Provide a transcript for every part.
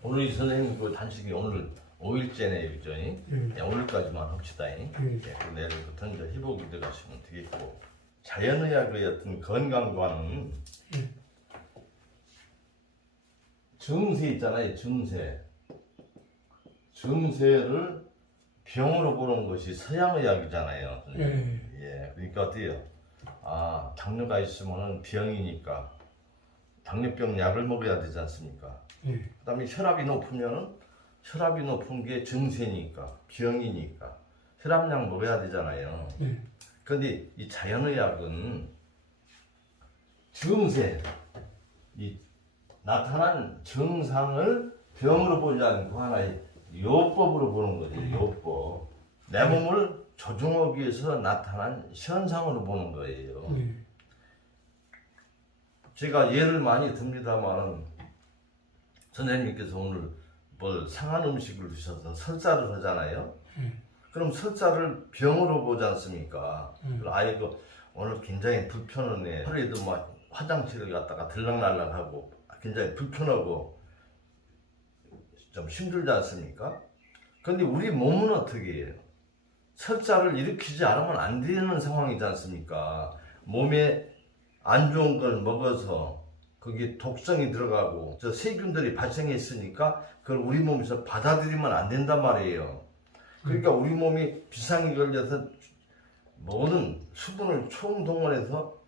오늘 이 선생님 그 단식이 오늘 5일째네요, 그죠? 네, 오늘까지만 합시다. 내일부터 이제 회복이 들어가시면 되겠고, 자연의학의 어떤 건강과는 증세 있잖아요, 증세. 증세를 병으로 보는 것이 서양의학이잖아요. 예, 그러니까 어때요? 아, 당뇨가 있으면 병이니까 당뇨병 약을 먹어야 되지 않습니까? 그다음에 혈압이 높은 게 증세니까 병이니까 혈압약 먹어야 되잖아요. 그런데 이 자연의학은 증세, 이 나타난 증상을 병으로 보지 않고 하나의 요법으로 보는 거죠. 요법. 내 몸을 조종하기 위해서 나타난 현상으로 보는 거예요. 제가 예를 많이 듭니다만 선생님께서 오늘 뭘 상한 음식을 드셔서 설사를 하잖아요. 그럼 설사를 병으로 보지 않습니까? 아이고 오늘 굉장히 불편하네. 하루에도 막 화장실을 갔다가 들락날락하고 굉장히 불편하고 좀 힘들지 않습니까? 그런데 우리 몸은 어떻게 해요? 설사를 일으키지 않으면 안 되는 상황이지 않습니까? 몸에 안 좋은 걸 먹어서 거기에 독성이 들어가고 저 세균들이 발생했으니까 그걸 우리 몸에서 받아들이면 안 된단 말이에요. 그러니까 우리 몸이 비상이 걸려서 모든 수분을 총동원해서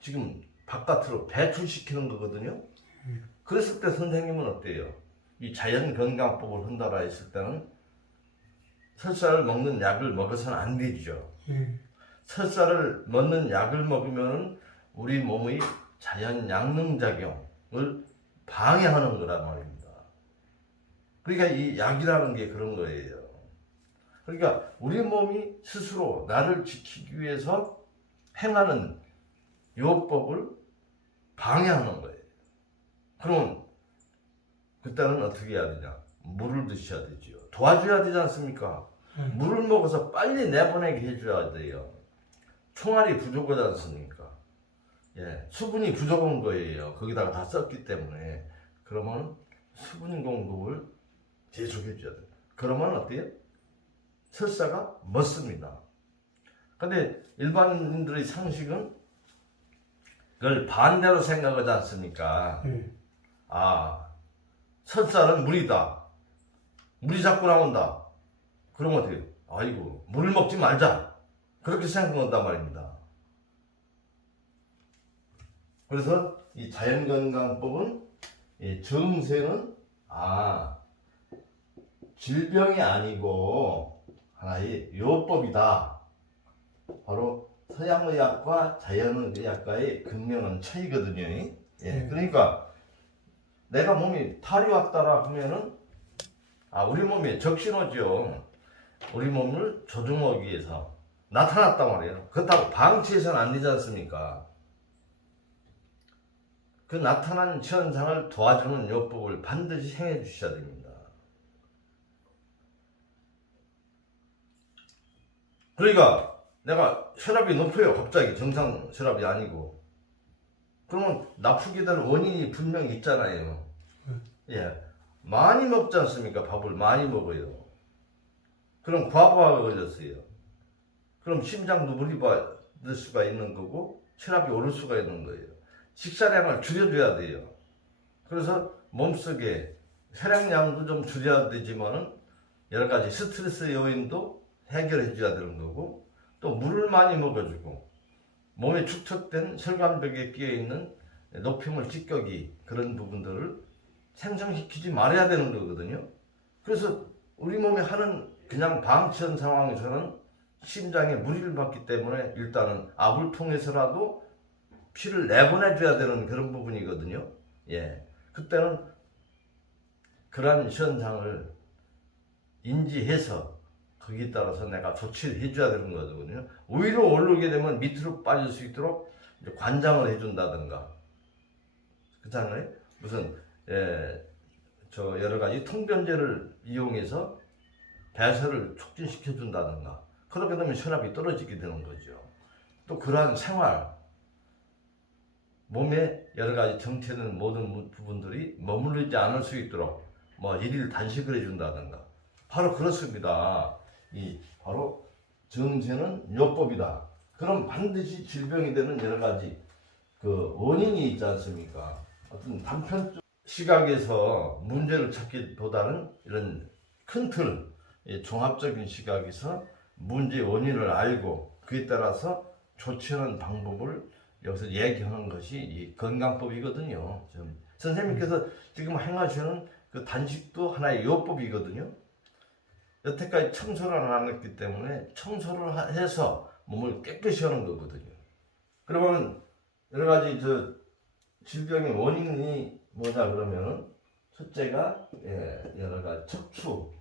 지금 바깥으로 배출시키는 거거든요. 그랬을 때 선생님은 어때요? 이 자연건강법을 한다라 했을 때는 설사를 먹는 약을 먹어서는 안 되죠. 설사를 먹는 약을 먹으면 우리 몸의 자연 양능작용을 방해하는 거란 말입니다. 그러니까 이 약이라는 게 그런 거예요. 그러니까 우리 몸이 스스로 나를 지키기 위해서 행하는 요법을 방해하는 거예요. 그러면 그때는 어떻게 해야 되냐? 물을 드셔야 되죠. 도와줘야 되지 않습니까? 물을 먹어서 빨리 내보내게 해줘야 돼요. 총알이 부족하지 않습니까? 예, 수분이 부족한 거예요. 거기다가 다 썼기 때문에. 그러면 수분 공급을 계속해 줘야 돼요. 그러면 어때요? 설사가 멎습니다. 근데 일반인들의 상식은 그걸 반대로 생각하지 않습니까? 아, 설사는 물이다. 물이 자꾸 나온다. 그러면 어떻게 해요? 아이고, 물을 먹지 말자. 그렇게 생각한단 말입니다. 그래서 이 자연건강법은 이 증세는 질병이 아니고 하나의 요법이다. 바로 서양의학과 자연의학과의 극명한 차이거든요. 예, 그러니까 내가 몸이 탈이 왔다라 하면은 우리 몸이 적신호죠. 우리 몸을 조종하기 위해서 나타났단 말이에요. 그렇다고 방치해서는 안 되지 않습니까? 그 나타난 현상을 도와주는 요법을 반드시 행해 주셔야 됩니다. 그러니까 내가 혈압이 높아요. 갑자기 정상 혈압이 아니고. 그러면 나쁘게 될 원인이 분명히 있잖아요. 예, 많이 먹지 않습니까? 밥을 많이 먹어요. 그럼 과부하가 걸렸어요. 그럼 심장도 무리 받을 수가 있는 거고 혈압이 오를 수가 있는 거예요. 식사량을 줄여줘야 돼요. 그래서 몸속에 혈액량도 좀 줄여야 되지만은 여러 가지 스트레스 요인도 해결해 줘야 되는 거고 또 물을 많이 먹어주고 몸에 축적된 혈관벽에 끼어있는 노폐물 찌꺼기 그런 부분들을 생성시키지 말아야 되는 거거든요. 그래서 우리 몸이 하는 그냥 방치한 상황에서는 심장에 무리를 받기 때문에 일단은 압을 통해서라도 피를 내보내줘야 되는 그런 부분이거든요. 예, 그때는 그러한 현상을 인지해서 거기에 따라서 내가 조치를 해줘야 되는 거거든요. 위로 오르게 되면 밑으로 빠질 수 있도록 관장을 해준다든가, 그렇잖아요. 무슨 저 여러 가지 통변제를 이용해서 배설을 촉진시켜 준다든가, 그렇게 되면 혈압이 떨어지게 되는 거죠. 또 그러한 생활, 몸에 여러 가지 정체는 모든 부분들이 머무르지 않을 수 있도록 뭐 일일 단식을 해준다든가 바로 그렇습니다. 이 바로 정체는 요법이다. 그럼 반드시 질병이 되는 여러 가지 그 원인이 있지 않습니까? 어떤 단편적 시각에서 문제를 찾기보다는 이런 큰 틀, 종합적인 시각에서 문제의 원인을 알고 그에 따라서 조치하는 방법을 여기서 얘기하는 것이 이 건강법이거든요. 선생님께서 지금 행하시는 그 단식도 하나의 요법이거든요. 여태까지 청소를 안 했기 때문에 청소를 해서 몸을 깨끗이 하는 거거든요. 그러면 여러 가지 질병의 원인이 뭐냐 그러면은 첫째가 여러 가지 척추,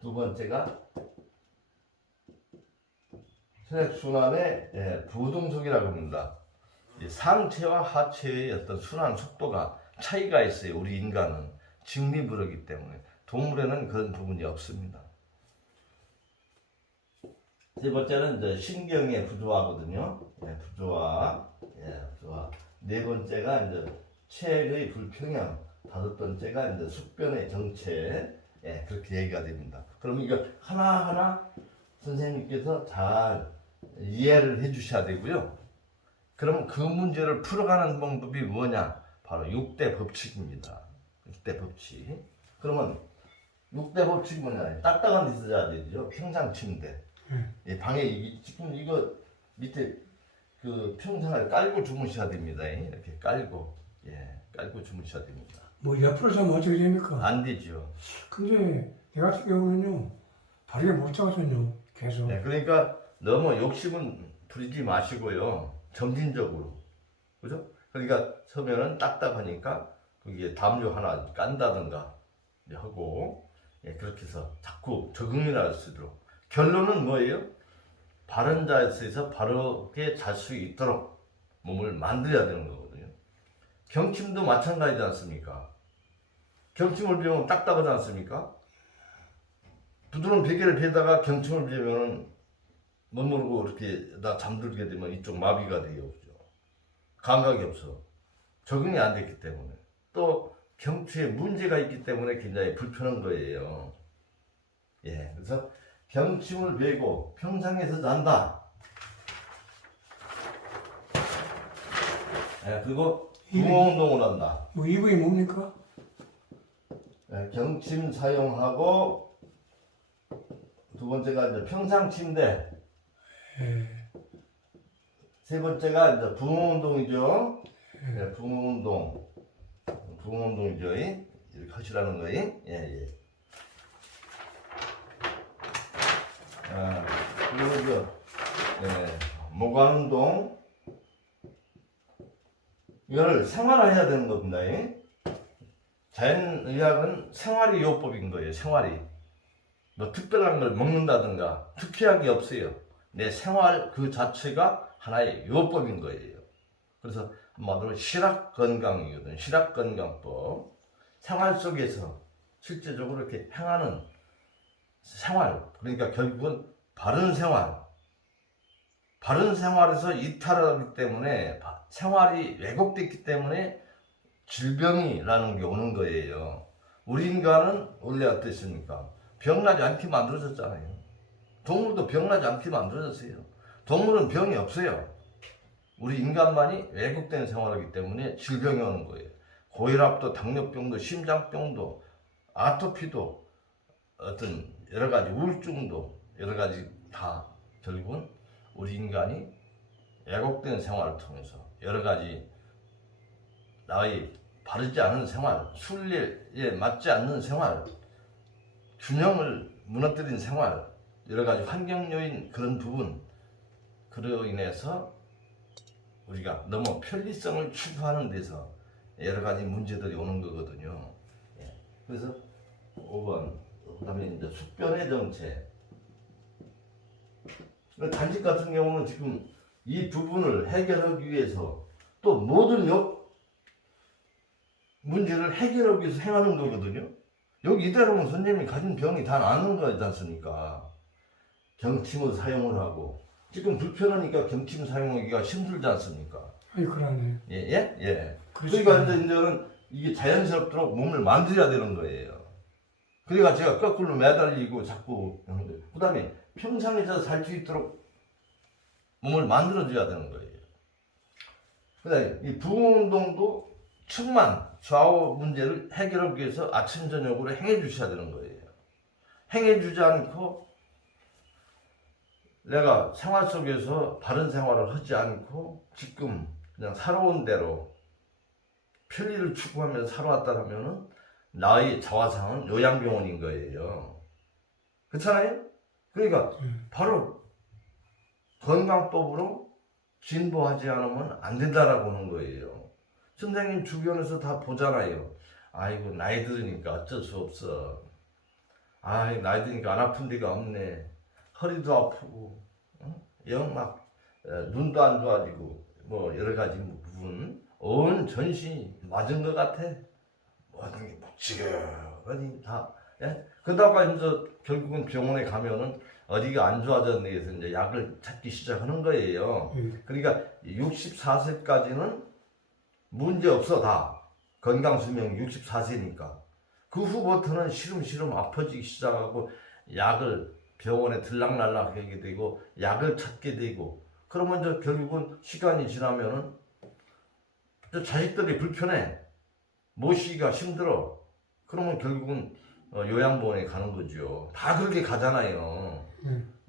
두 번째가 혈액순환의 부동속이라고 합니다. 상체와 하체의 어떤 순환 속도가 차이가 있어요. 우리 인간은 직립으로기 때문에 동물에는 그런 부분이 없습니다. 세 번째는 이제 신경의 부조화거든요. 부조화. 네 번째가 이제 체액의 불평형. 다섯 번째가 이제 숙변의 정체. 그렇게 얘기가 됩니다. 그럼 이거 하나하나 선생님께서 잘 이해를 해 주셔야 되고요. 그럼 그 문제를 풀어가는 방법이 뭐냐? 바로 6대 법칙입니다. 6대 법칙. 그러면 6대 법칙이 뭐냐? 딱딱한 데 있어야 되죠. 평상 침대. 방에 지금 이거 밑에 그 평상을 깔고 주무셔야 됩니다. 이렇게 깔고 주무셔야 됩니다. 뭐 옆으로 자면 어떻게 됩니까? 안 되죠. 근데 내 같은 경우는요 다리가 못 자거든요 계속. 그러니까 너무 욕심은 부리지 마시고요. 점진적으로. 그죠? 그러니까 서면은 딱딱하니까 거기에 담요 하나 깐다든가 하고 그렇게 해서 자꾸 적응을 할 수 있도록. 결론은 뭐예요? 바른 자세에서 바르게 잘 수 있도록 몸을 만들어야 되는 거거든요. 경침도 마찬가지지 않습니까? 경침을 비우면 딱딱하지 않습니까? 부드러운 베개를 베다가 경침을 비우면 못 모르고 이렇게 나 잠들게 되면 이쪽 마비가 돼요. 감각이 없어. 적응이 안 됐기 때문에. 또 경추에 문제가 있기 때문에 굉장히 불편한 거예요. 그래서 경침을 베고 평상에서 잔다. 그리고 붕어 운동을 한다. 뭐 이분이 뭡니까? 경침 사용하고 두 번째가 이제 평상 침대. 세 번째가 이제 붕어 운동이죠. 붕어 운동이죠. 이렇게 하시라는 거예요. 그리고 모관 운동. 이거를 생활화해야 되는 겁니다. 자연의학은 생활이 요법인 거예요. 생활이. 뭐 특별한 걸 먹는다든가 특이한 게 없어요. 내 생활 그 자체가 하나의 요법인 거예요. 그래서 한마디로 실학건강이거든요. 실학건강법. 생활 속에서 실제적으로 이렇게 행하는 생활. 그러니까 결국은 바른 생활. 바른 생활에서 이탈하기 때문에 생활이 왜곡됐기 때문에 질병이라는 게 오는 거예요. 우리 인간은 원래 어땠습니까? 병나지 않게 만들어졌잖아요. 동물도 병나지 않게 만들어졌어요. 동물은 병이 없어요. 우리 인간만이 왜곡된 생활하기 때문에 질병이 오는 거예요. 고혈압도 당뇨병도 심장병도 아토피도 어떤 여러 가지 우울증도 여러 가지 다 결국은 우리 인간이 왜곡된 생활을 통해서 여러 가지 나의 바르지 않은 생활, 순리에 맞지 않는 생활, 균형을 무너뜨린 생활, 여러 가지 환경 요인 그런 부분, 그로 인해서 우리가 너무 편리성을 추구하는 데서 여러 가지 문제들이 오는 거거든요. 그래서 5번, 그 다음에 이제 숙변의 정체. 단식 같은 경우는 지금 이 부분을 해결하기 위해서 또 모든 문제를 해결하기 위해서 행하는 거거든요. 여기 이대로면 선생님이 가진 병이 다 낫는 거지 않습니까? 경침을 사용을 하고 지금 불편하니까 경침 사용하기가 힘들지 않습니까? 아니 그러네. 예, 예, 예. 그렇지. 그러니까 이제는 이게 자연스럽도록 몸을 만들어야 되는 거예요. 그러니까 제가 거꾸로 매달리고 자꾸 하는 거예요. 그 다음에 평상에서 살 수 있도록 몸을 만들어줘야 되는 거예요. 그 다음에 이 부운동도 측만 좌우 문제를 해결하기 위해서 아침 저녁으로 행해 주셔야 되는 거예요. 행해 주지 않고 내가 생활 속에서 바른 생활을 하지 않고 지금 그냥 살아온 대로 편리를 추구하면서 살아왔다라면은 나의 자화상은 요양병원인 거예요. 그렇잖아요? 그러니까 바로 건강법으로 진보하지 않으면 안 된다라고 하는 거예요. 선생님 주변에서 다 보잖아요. 아이고 나이 들으니까 어쩔 수 없어. 아이 나이 드니까 안 아픈 데가 없네. 허리도 아프고 영 막 눈도 안 좋아지고 뭐 여러 가지 부분 온 전신이 맞은 것 같아. 모든 게 묵직하니 다. 예? 그러다가 이제 결국은 병원에 가면은 어디가 안 좋아졌네 해서 이제 약을 찾기 시작하는 거예요. 그러니까 64세까지는 문제 없어 다. 건강 수명 64세니까. 그 후부터는 시름시름 아파지기 시작하고 약을 병원에 들락날락 하게 되고 약을 찾게 되고 그러면 이제 결국은 시간이 지나면은 자식들이 불편해. 모시기가 힘들어. 그러면 결국은 요양병원에 가는 거죠. 다 그렇게 가잖아요.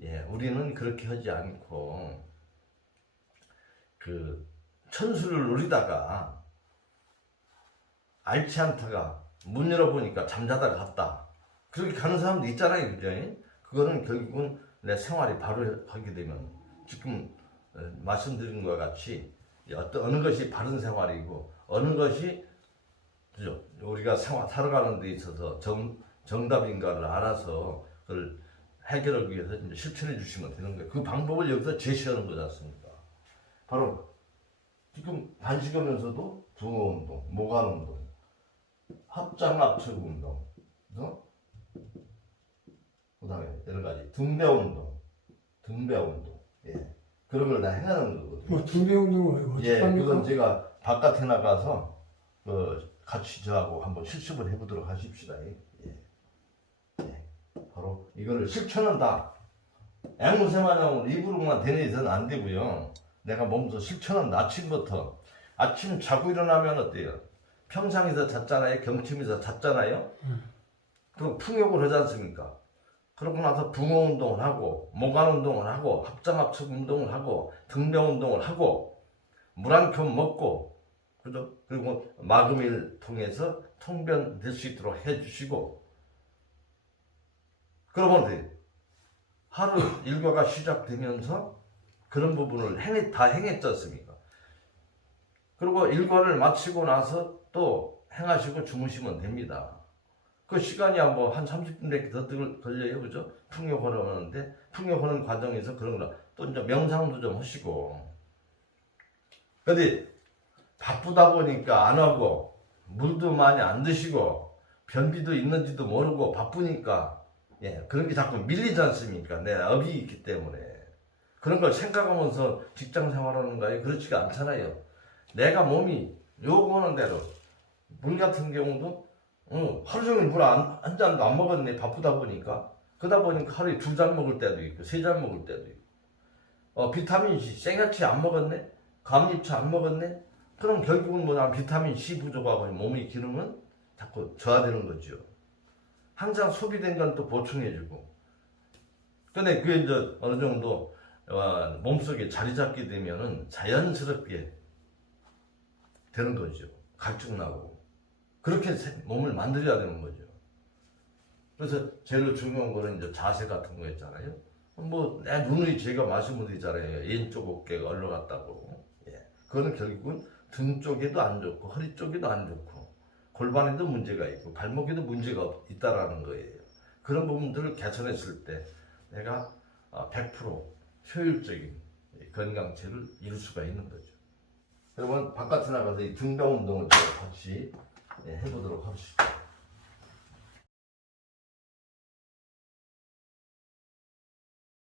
예, 우리는 그렇게 하지 않고 그 천수를 노리다가 알지 않다가 문 열어보니까 잠자다가 갔다. 그렇게 가는 사람도 있잖아요. 그죠? 그거는 결국은 내 생활이 바로 하게 되면 지금 말씀드린 것과 같이 어느 것이 바른 생활이고 어느 것이 그죠? 우리가 살아가는 데 있어서 정답인가를 알아서 그걸 해결하기 위해서 이제 실천해 주시면 되는 거예요. 그 방법을 여기서 제시하는 거지 않습니까? 바로 지금 단식하면서도 붕어 운동, 모관 운동, 합장 압축 운동, 그 다음에 여러 가지 등배 운동, 예. 그런 걸 다 해가는 거거든요. 뭐 등배 운동을 어떻게 예, 합니까? 그건 제가 바깥에 나가서 같이 저하고 한번 실습을 해보도록 하십시다. 예. 예. 바로 이거를 실천은 다 앵무새마냥 입으로만 되뇌서는 안 되고요. 내가 몸소 실천은 아침부터 아침 자고 일어나면 어때요? 평상에서 잤잖아요. 경침에서 잤잖아요. 그럼 풍욕을 하지 않습니까? 그러고 나서 붕어 운동을 하고 모관 운동을 하고 합장압축 운동을 하고 등배 운동을 하고 물 한 컵 먹고 그죠? 그리고 마금을 통해서 통변 될 수 있도록 해주시고 그러면 하루 일과가 시작되면서 그런 부분을 다 행했지 않습니까? 그리고 일과를 마치고 나서 또 행하시고 주무시면 됩니다. 그 시간이 뭐 한 30분밖에 더 걸려요. 그죠? 풍욕을 하는데 풍욕하는 과정에서 그런 거라 또 이제 명상도 좀 하시고 근데 바쁘다 보니까 안 하고 물도 많이 안 드시고 변비도 있는지도 모르고 바쁘니까 예, 그런 게 자꾸 밀리지 않습니까? 내 업이 있기 때문에 그런 걸 생각하면서 직장 생활하는 거예요. 그렇지가 않잖아요. 내가 몸이 요구하는 대로 물 같은 경우도 하루 종일 물 한 잔도 안 먹었네. 바쁘다 보니까 그러다 보니까 하루에 2잔 먹을 때도 있고 3잔 먹을 때도 있고 비타민C 생야채 안 먹었네. 감잎채 안 먹었네. 그럼 결국은 뭐냐 비타민C 부족하고 몸의 기능은 자꾸 저하되는 거죠. 항상 소비된 건 또 보충해주고 근데 그게 이제 어느 정도 몸속에 자리 잡게 되면은 자연스럽게 되는 거죠. 갈증나고 그렇게 몸을 만들어야 되는 거죠. 그래서 제일 중요한 거는 이제 자세 같은 거 있잖아요. 뭐 내 누누이 제가 말씀을 드리잖아요. 왼쪽 어깨가 올라갔다고. 예. 그거는 결국은 등 쪽에도 안 좋고 허리 쪽에도 안 좋고 골반에도 문제가 있고 발목에도 문제가 있다라는 거예요. 그런 부분들을 개선했을 때 내가 100% 효율적인 건강체를 이룰 수가 있는 거죠. 여러분 바깥에 나가서 이 등배 운동을 같이 해보도록 합시다.